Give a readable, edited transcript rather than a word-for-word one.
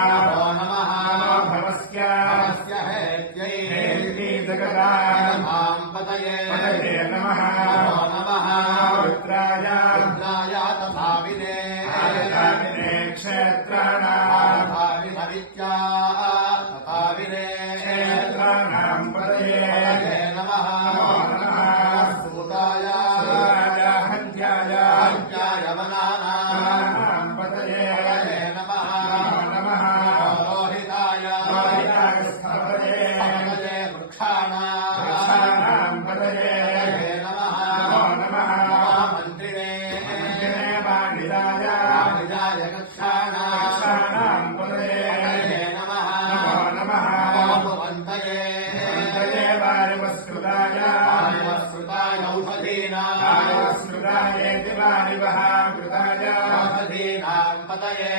नमो नमः भवस्य हेत्यै जगदां पतये नमः नमः रुद्राय तथाविने क्षेत्राणां तथाविने क्षेत्राणां पतये नमः नमः सूताय हत्याय वनानां पतये नमः नमः रोहिताय पतये वृक्षाणां पतये नमः नमः मन्त्रिणे वाणिजाय कक्षाणां पतये नमः नमः भवन्तये वायुवस्कृताय औषधीनां औषधीनां पतये